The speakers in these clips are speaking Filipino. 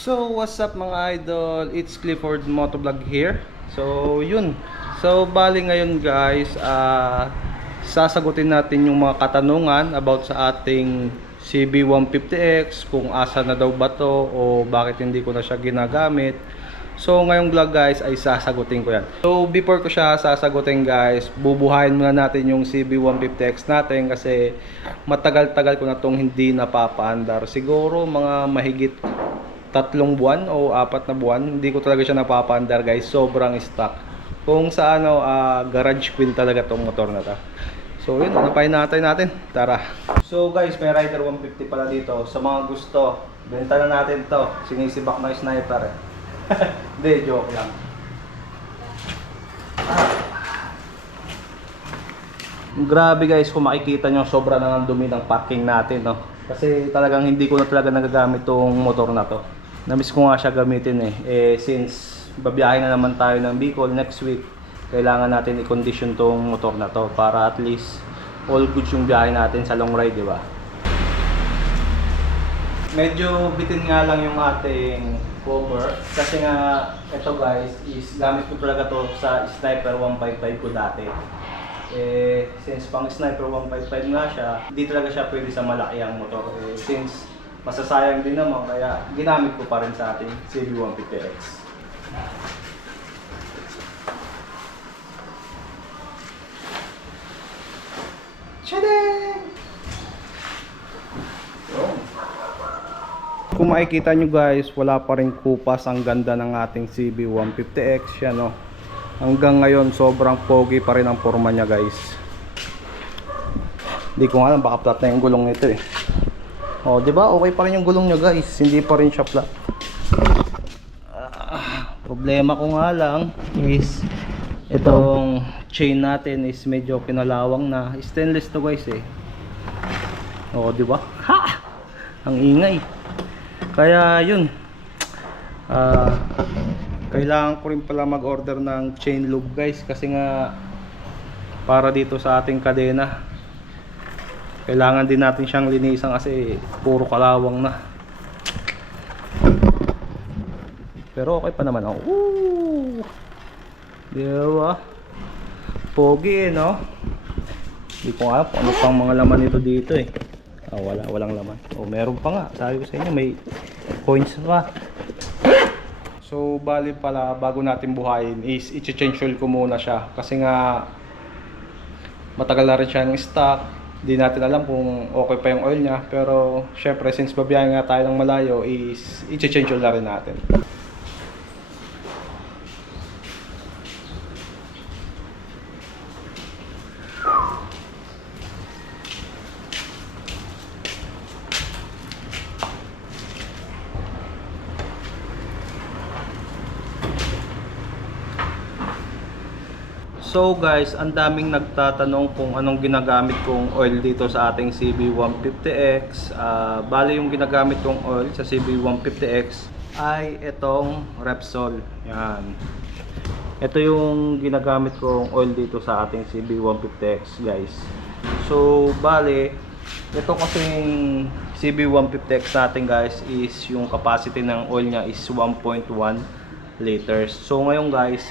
So what's up mga idol, it's Clifford Motovlog here. So yun, so bali ngayon guys, sasagutin natin yung mga katanungan about sa ating CB150X, kung asa na daw ba to o bakit hindi ko na siya ginagamit. So ngayong vlog guys ay sasagutin ko yan. So before ko siya sasagutin guys, bubuhayin muna natin yung CB150X natin kasi matagal-tagal ko na tong hindi napapaandar. Siguro mga mahigit 3 buwan o 4 na buwan hindi ko talaga siya napapaandar guys, sobrang stock. Kung sa ano, garage queen talaga tong motor na to. So yun, napahin natin, tara. So guys, may Rider 150 pala dito. Sa mga gusto, benta na natin to. Sinisibak na sniper eh. Hindi, joke lang. Grabe guys, kung makikita nyo, sobra na ng dumi ng parking natin, no? Kasi talagang hindi ko na talaga nagagamit tong motor na to. Namiss ko nga siya gamitin eh. Since babiyahe na naman tayo ng Bicol next week, kailangan natin i-condition tong motor na to para at least all good yung biyahe natin sa long ride, di ba? Medyo bitin nga lang yung ating cover kasi nga ito guys is gamit ko talaga to sa Sniper 155 ko dati. Since pang Sniper 155 nga siya, hindi talaga siya pwede sa malaki ang motor. Since masasayang din naman, kaya ginamit ko pa rin sa ating CB150X. Tadang! Kung makikita nyo guys, wala pa rin kupas. Ang ganda ng ating CB150X yan, no? Hanggang ngayon sobrang pogi pa rin ang forma niya guys. Hindi ko nga alam, baka flat na yung gulong nito eh. Oh, di ba? Okay pa rin yung gulong niya guys. Hindi pa rin siya flat. Problema ko nga lang is itong chain natin is medyo pinalawang na. Stainless to guys eh. Oh, di ba? Ha! Ang ingay. Kaya yun. Kailangan ko rin pala mag-order ng chain lube guys kasi nga para dito sa ating kadena. Kailangan din natin siyang linisan kasi puro kalawang na. Pero okay pa naman ako. Woo! Diba? Pogi eh, no? Hindi ko alam kung ano pang mga laman nito dito eh. Walang laman. Meron pa nga. Sabi ko sa inyo, may coins pa. So, bali pala, bago natin buhayin is i-change oil ko muna siya. Kasi nga, matagal na rin siya ng stock. Di natin alam kung okay pa yung oil niya, pero syempre since babiyahe nga tayo ng malayo is i-change oil na rin natin. So guys, ang daming nagtatanong kung anong ginagamit kong oil dito sa ating CB150X. Bali yung ginagamit kong oil sa CB150X ay itong Repsol. Yan. Ito yung ginagamit kong oil dito sa ating CB150X guys. So bali, ito kasing CB150X natin guys is yung capacity ng oil niya is 1.1 liters. So ngayon guys,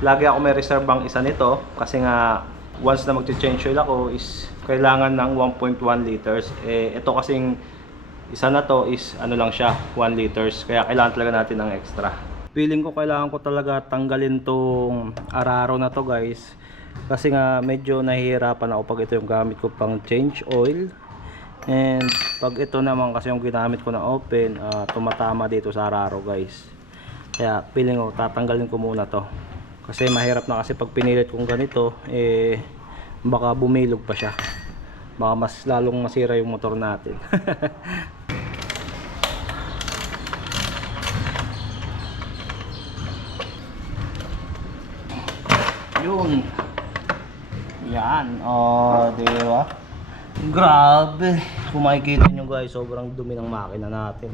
lagi ako may reservang isa nito kasi nga once na mag-change oil ako is kailangan ng 1.1 liters. Ito kasing isa na to is ano lang siya, 1 liters. Kaya kailangan talaga natin ng extra. Feeling ko kailangan ko talaga tanggalin tong araro na to guys. Kasi nga medyo nahihirapan ako pag ito yung gamit ko pang change oil. And pag ito naman kasi yung ginamit ko na open, tumatama dito sa araro guys. Kaya feeling ko tatanggalin ko muna to. Kasi mahirap na kasi pag pinilit kong ganito, baka bumilog pa siya. Baka mas lalong masira yung motor natin. Yun. Yan. Oh, di ba? Grabe. Kung makikita nyo guys, sobrang dumi ng makina natin.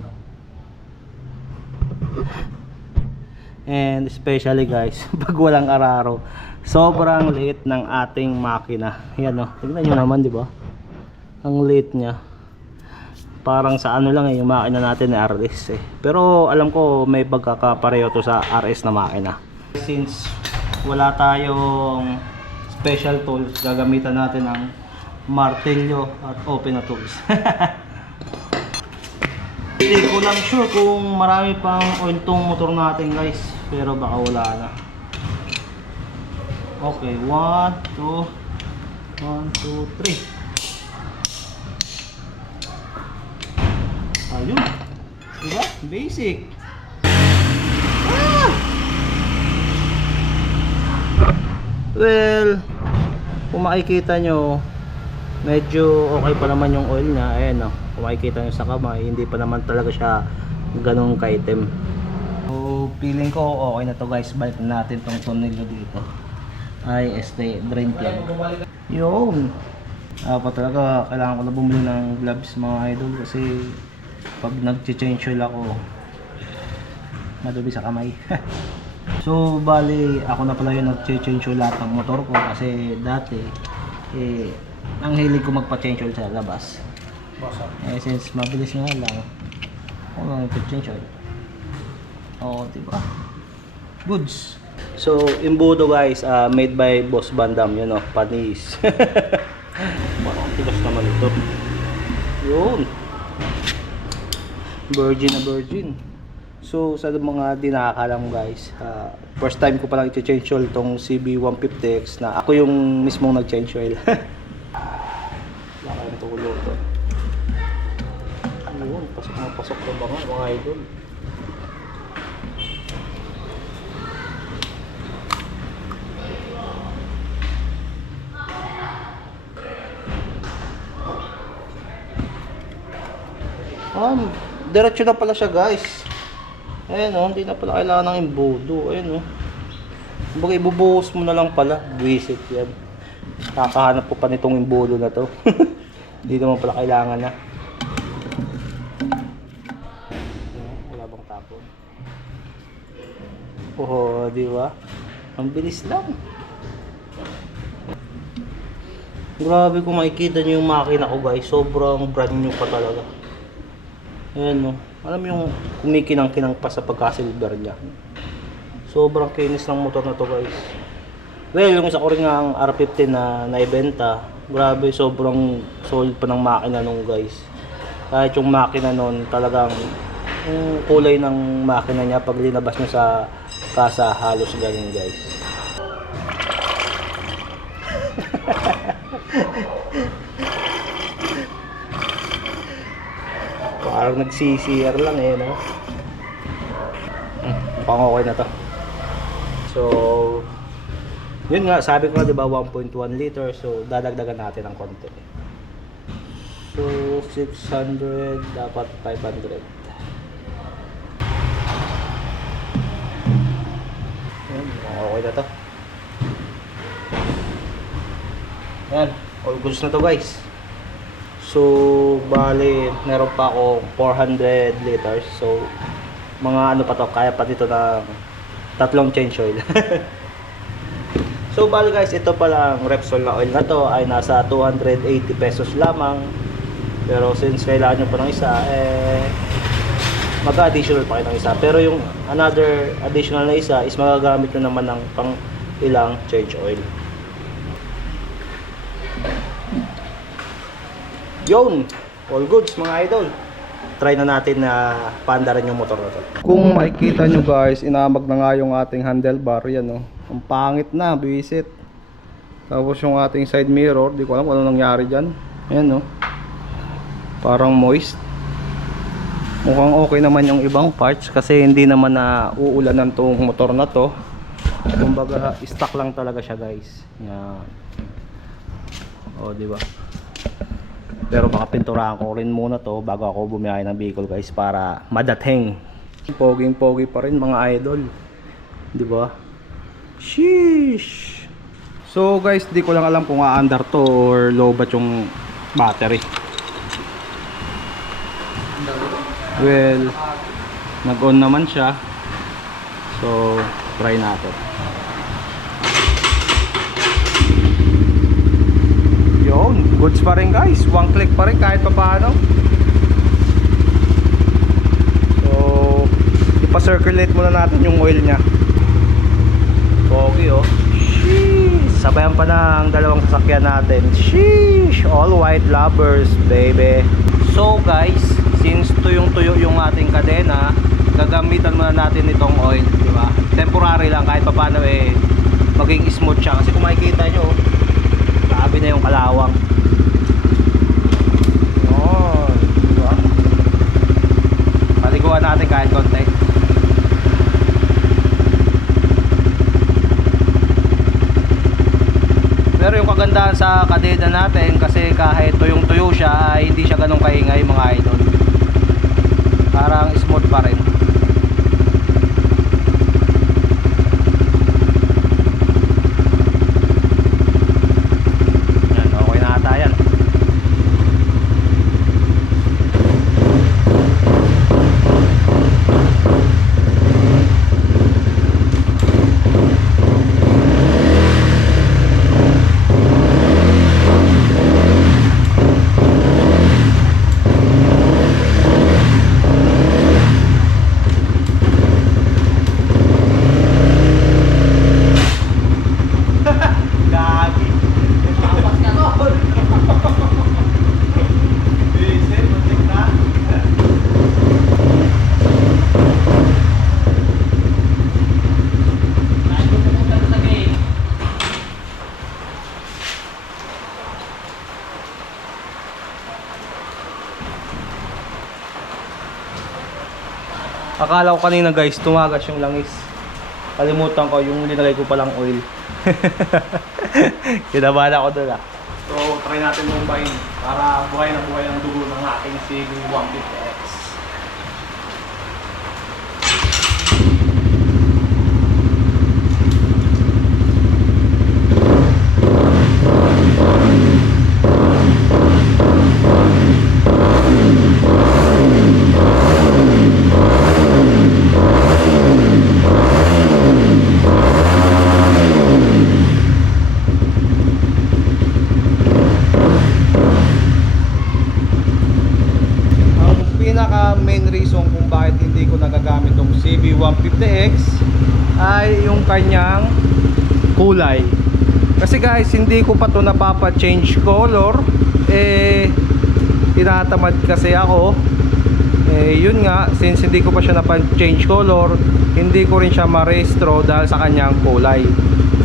And especially guys, pag walang araro, sobrang liit ng ating makina. Yan oh. Tignan nyo naman, di ba? Ang liit niya. Parang sa ano lang yung makina natin na RS eh. Pero alam ko may pagkakapareho to sa RS na makina. Since wala tayong special tools, gagamitan natin ng martilyo at open na tools. Hindi ko lang sure kung marami pang oil tong motor natin guys, pero baka wala na. Okay, 1, 2, 3. Ayun, diba? Basic. Well, kung makikita nyo, medyo okay pa naman yung oil niya. Ayan o, kung makikita nyo sa kamay, hindi pa naman talaga siya ganong kaitim. So, feeling ko okay na to guys. Balik na natin tong tornilyo dito. Ay, drain plug. Yun. Pa talaga, kailangan ko na bumili ng gloves mga idol. Kasi pag nag-change oil ako, madumi sa kamay. So bali ako na pala yung nag-change oil lahat ng motor ko kasi dati ang hilig ko magpa-change oil sa labas. Since mabilis nga lang ako lang nag-change oil. Diba? Goods. So imbudo guys, made by Boss Bandam, yun o, panis. Parang tigas naman ito. Yun. Virgin na virgin. So sa mga di nakakalam guys, first time ko palang i-change oil tong CB150X na ako yung mismong nag-change oil. Laki ng tulo to. Ayun, pasok na pasok na ba mga idol. Diretso na pala siya guys. Ayan o, hindi na pala kailangan ng imbudo. Ayan o. Kumbaga ibubuhos mo na lang pala. Visit yan. Kakahanap ko pa nitong imbudo na to. Hindi naman pala kailangan na. Wala bang tapon? Di ba? Ang bilis lang. Grabe kung makikita nyo yung makina ko guys. Sobrang brand new pa talaga. Ayan o. Alam mo yung kumikinang-kinang pa sa pagka-silver niya. Sobrang kinis ng motor na to guys. Well, yung isa ko rin nga ang R15 na naibenta. Grabe, sobrang solid pa ng makina nung guys. Kahit yung makina nun talagang yung kulay ng makina niya pag linabas niya sa kasa halos ganun guys. Parang nag-CCR lang no? Mukhang okay na to. So, yun nga, sabi ko diba 1.1 liter, so dadagdagan natin ng konti. So, 600, dapat 500. Yun, okay na to. Yan, all goods na to guys. So, bali, meron pa ako 400 liters. So, mga ano pa to, kaya pa dito ng tatlong change oil. So, bali guys, ito pala ang Repsol na oil na to ay nasa 280 pesos lamang. Pero since kailangan nyo pa ng isa, mag-additional pa kayo ng isa. Pero yung another additional na isa is magagamit nyo naman ng pang ilang change oil. Yun, all goods mga idol. Try na natin na paandaran yung motor na to. Kung makikita nyo guys, inamag na nga yung ating handlebar. Yan o, ang pangit na, bisit. Tapos yung ating side mirror, di ko alam kung ano nangyari dyan. Ayan o, parang moist. Mukhang okay naman yung ibang parts kasi hindi naman na uulanan tong motor na to. Kumbaga, stock lang talaga siya guys. Yan. O, diba? Pero baka pinturahan ko rin muna to bago ako bumiyahe ng vehicle guys para madating. Poging-pogi pa rin mga idol. 'Di ba? Sheesh. So guys, di ko lang alam kung aandar to or lowbat yung battery. Well, nag-on naman siya. So, try natin. Yun, goods pa rin guys. One click pa rin kahit pa paano. So, ipa-circulate muna natin yung oil nya. Pogi oh. Sheesh! Sabayan pa ng dalawang sasakyan natin. Sheesh! All white lovers, baby. So guys, since tuyong-tuyo yung ating kadena, gagamitan muna natin itong oil, di ba? Temporary lang kahit paano maging smooth siya. Kasi kung makikita nyo, grabe na yung kalawang. Yun, di ba? Paliguan natin kahit konti. Pero yung kagandahan sa kadena natin, kasi kahit tuyong-tuyo siya, ay hindi siya ganun kaingay mga idol. Parang smooth pa rin. Yan, okay na ata yan. Akala ko kanina guys, tumagas yung langis. Kalimutan ko yung linagay ko palang oil. Kinabahan ako doon ah. So, try natin mumbahin para buhay na buhay ang dugo ng ating CB150X. Main reason kung bakit hindi ko nagagamit tong CB150X ay yung kanyang kulay. Kasi guys, hindi ko pa to napapa-change color. Tinatamad kasi ako. Yun nga, since hindi ko pa siya napa-change color, hindi ko rin siya ma-restro dahil sa kanyang kulay.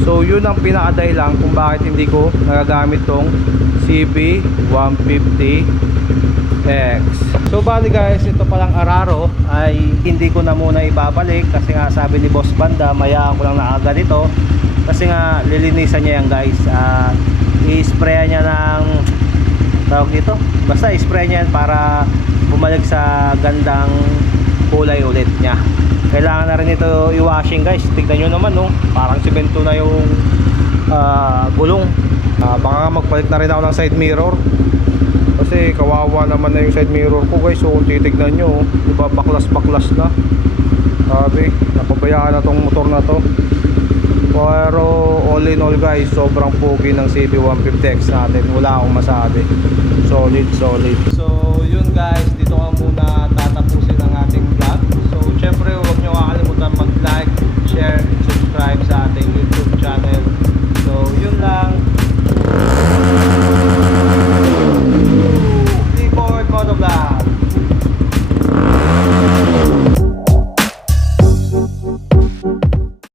So yun ang pinakadahilan kung bakit hindi ko nagagamit tong CB150X. So bali guys, ito palang Araro ay hindi ko na muna ibabalik kasi nga sabi ni Boss Banda, mayaan ko lang na agad ito kasi nga lilinisan niya yan guys. I-spray niya ng tawag dito, basta i-spray niya yan para bumalik sa gandang kulay ulit niya. Kailangan na rin ito i-washing guys. Tignan nyo naman no, parang simento na yung gulong. Baka magpalit na rin ako ng side mirror kasi kawawa naman na yung side mirror ko guys. So kung titignan nyo, diba, baklas na. Sabi, napabayaan na tong motor na to. Pero all in all guys, sobrang pogi ng CB150X natin. Wala akong masabi. Solid. So yun guys, dito ka muna